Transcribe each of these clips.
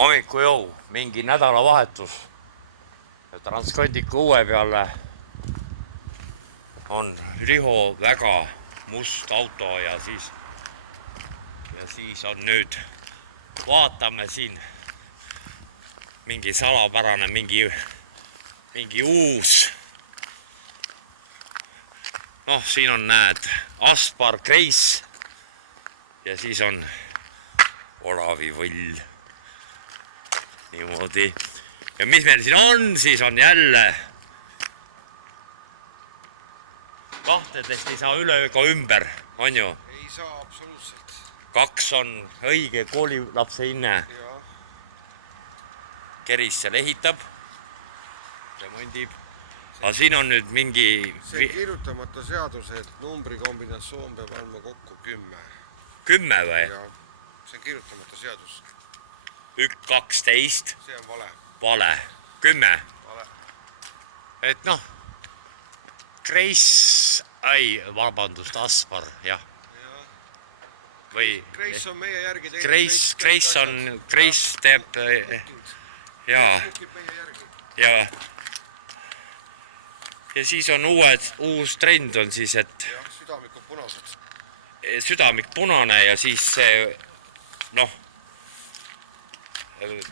hommikujõu, mingi nädalavahetus. Transkandiku uue peale on Riho väga must auto ja siis on nüüd, vaatame siin mingi salapärane, mingi uus. Noh, siin on, näed, Aspar Kreis ja siis on Oravivõll. Niimoodi. Ja mis meil siin on, siis on jälle kahtedest ei saa üleööga ümber, on ju? Ei saa absoluutselt. 2 on õige koolilapse hinne. Keris seal ehitab, remondib. Aga siin on nüüd mingi... See on kirjutamata seadus, et numbri kombinatsioon peab andma kokku 10. 10 või? See on kirjutamata seadus. 12. See on vale. Vale. 10. Vale. Et noh, Kreis, vabandust, Aspar, jah. Või... Kreis on meie järgi teinud. Kreis teeb... Jaa. Ja siis on uus trend on siis, et... Jah, südamikud punased. Südamik punane ja siis see, noh,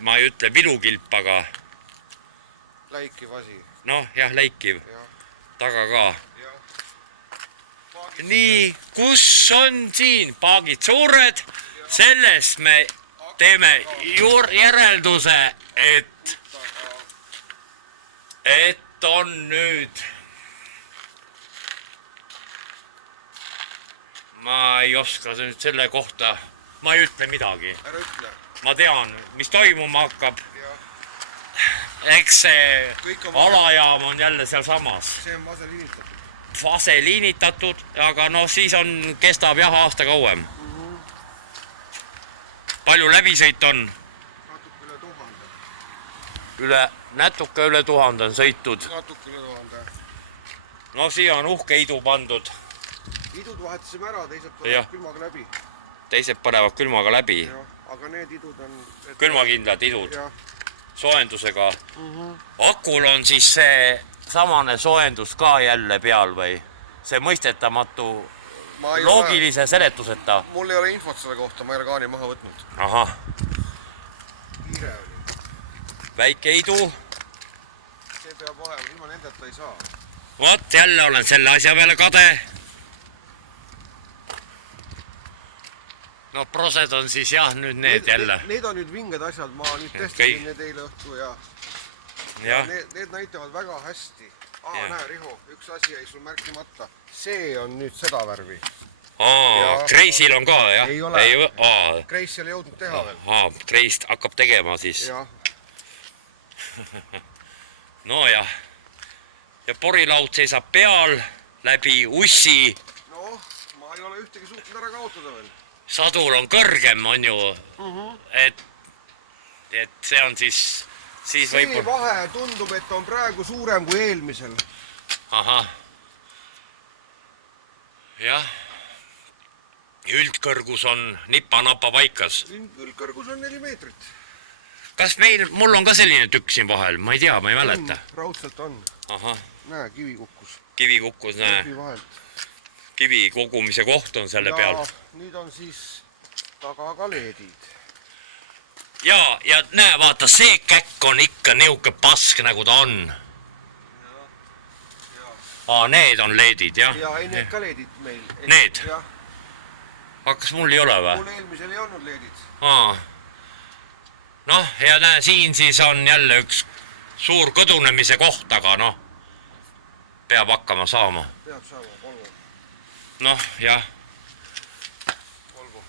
ma ei ütle vilukilp, aga... Läikiv asi. Noh, jah, läikiv. Taga ka. Nii, kus on siin paagid suured, sellest me teeme järelduse, et on nüüd, ma ei oska nüüd selle kohta, ma ei ütle midagi. Ära ütle. Ma tean, mis toimuma hakkab. Eks see alajaam on jälle seal samas. See on vaseliinitatud. Vaseliinitatud, aga no siis on, kestab jah aasta kauem. Palju läbisõit on? Natuke üle 1000 on sõitud. Natuke üle 1000. No siia on uhke idu pandud. Idud vahetasime ära, teised põlevad külmaga läbi. Teised põlevad külmaga läbi. Aga need idud on... Külmakindlad idud. Soojendusega. Akul on siis see samane soojendus ka jälle peal või? See mõistetamatu loogilise seletuseta. Mul ei ole infot selle kohta, ma ei ole kaani maha võtnud. Ahah. Kiire oli. Väike idu. See peab olema, ilma nendeta ei saa. Vot, jälle olen selle asja peale kade. No prosed on siis jah, nüüd need jälle. Need on nüüd vinged asjad, ma nüüd testisin need eile õhtu ja need näitavad väga hästi. Näe, Riho, üks asi jäi sul märkimata. See on nüüd seda värvi. Kreisil on ka, jah? Ei ole. Kreis ei ole jõudnud teha veel. Kreist hakkab tegema siis. No jah. Ja porilaud seisab peal läbi ussi. Noh, ma ei ole ühtegi suutnud ära kaotada veel. Sadul on kõrgem, on ju, et see on siis see vahe tundub, et on praegu suurem kui eelmisel. Ahah. Jah. Üldkõrgus on nipa-napa paikas. Üldkõrgus on 4 meetrit. Kas mul on ka selline tükk siin vahel? Ma ei tea, ma ei mäleta. Raudselt on. Ahah. Näe, kivi kukkus. Kivi kukkus, näe. Kivi kogumise koht on selle peal. Nüüd on siis taga ka leedid. Ja näe, vaata, see käkk on ikka niuke pask, nagu ta on. Need on leedid, jah? Ja, ei, need ka leedid meil. Need? Kas mul ei ole või? Mul eelmisel ei olnud leedid. Noh, ja näe, siin siis on jälle üks suur kõdunemise koht, aga noh, peab hakkama saama. Peab saama, Volvo. Noh, jah. Volvo.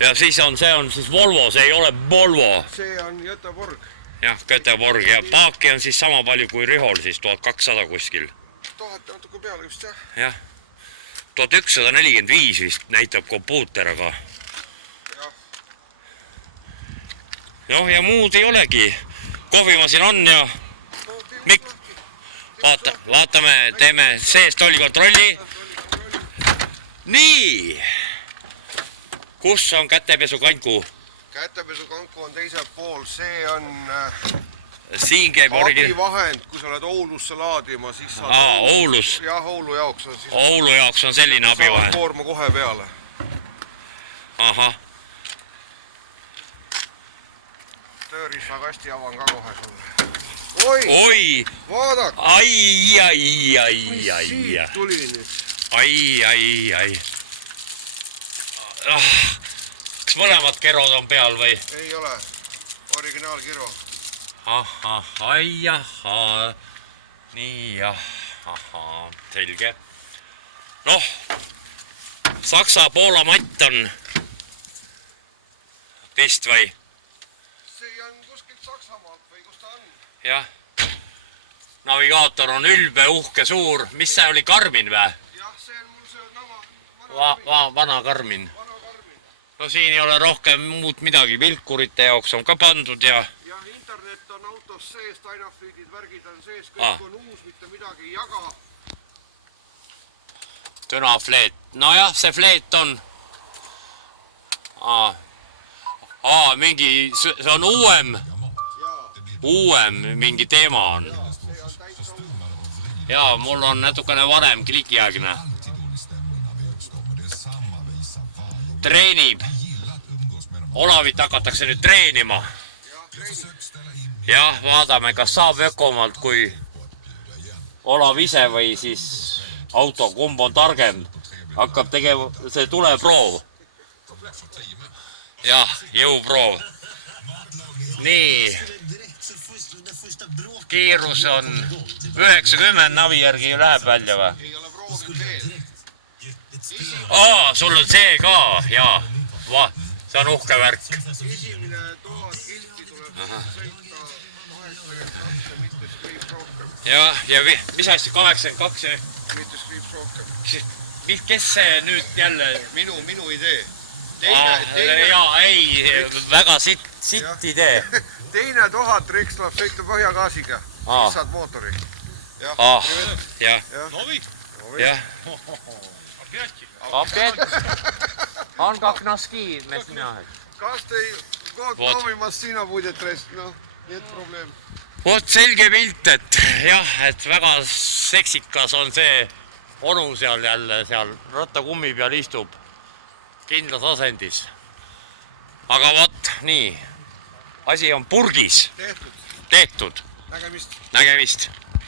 Ja siis see on siis Volvo, see ei ole Volvo. See on Göteborg. Jah, Göteborg ja paaki on siis sama palju kui Rihol, siis 1200 kuskil. 1000 natuke peale just, jah. Jah. 1145 vist näitab kompuuter, aga... Noh, ja muud ei olegi. Kohvimasin on ja... Vaatame, teeme seest tollikontrolli. Nii! Kus on kätepesukanku? kätepesukanku on teisel pool, see on siin käib abivahend, kui sa oled Oulusse laadima, siis saad... Oulus? Jah, Oulu jaoks on siis... Oulu jaoks on selline abivahend. Saad koorma kohe peale. Ahah. Tööriistakasti avan ka kohe sulle. Oi! Vaadak! Ai! Mis siit tuli nüüd? Ai! Kas mõlemad kerod on peal või? Ei ole. Originaalkiro. Ahah. Nii jah. Selge. Noh. Saksa-Poola matt on vist või? See on kuskilt Saksamaalt või kus ta on? Jah. Navigaator on ülbe, uhke, suur. Mis see oli, Karmin või? Jah, see on mul see vana Karmin. No siin ei ole rohkem muud midagi. Vilkurite jaoks on ka pandud ja... Jah, internet on autos sees, Dynafleetid, värgid on sees, kõik on uus, mitte midagi ei jaga. Dynafleet. Nojah, see fleet on... mingi... See on uuem mingi teema on. Jaa, mul on natukene varem klikiaegne. Treenib. Olavit hakatakse nüüd treenima. Jah, vaadame, kas saab ökomalt kui Olav ise või siis auto, kumb on targem. Hakkab tegema, see tuleproov. Jah, jõuproov. Nii. Kiirus on 90 navi järgi läheb välja või? Ei ole proovinud veel. Sul on see ka, jaa. See on uhke värk. Esimene 1000 kilti tuleb sõita 82 ja mitte skriips rohkem. Ja mis asja, 82 ja... Mitte skriips rohkem. Kes see nüüd jälle... Minu idee. Jaa, ei, väga sitt idee. Teine 1000 triks tuleb sõita põhjagaasiga. Siis saad mootori. Jah. Novi? Jah. Опять? Он как носки на снег. Каждый год новый машина будет, no, нет проблем. Vot selge pilt, et jah, et väga seksikas on see onu seal jälle, seal rattakummi peal istub kindlas asendis. Aga vot, nii, asi on purgis. Tehtud. Nägemist. Nägemist.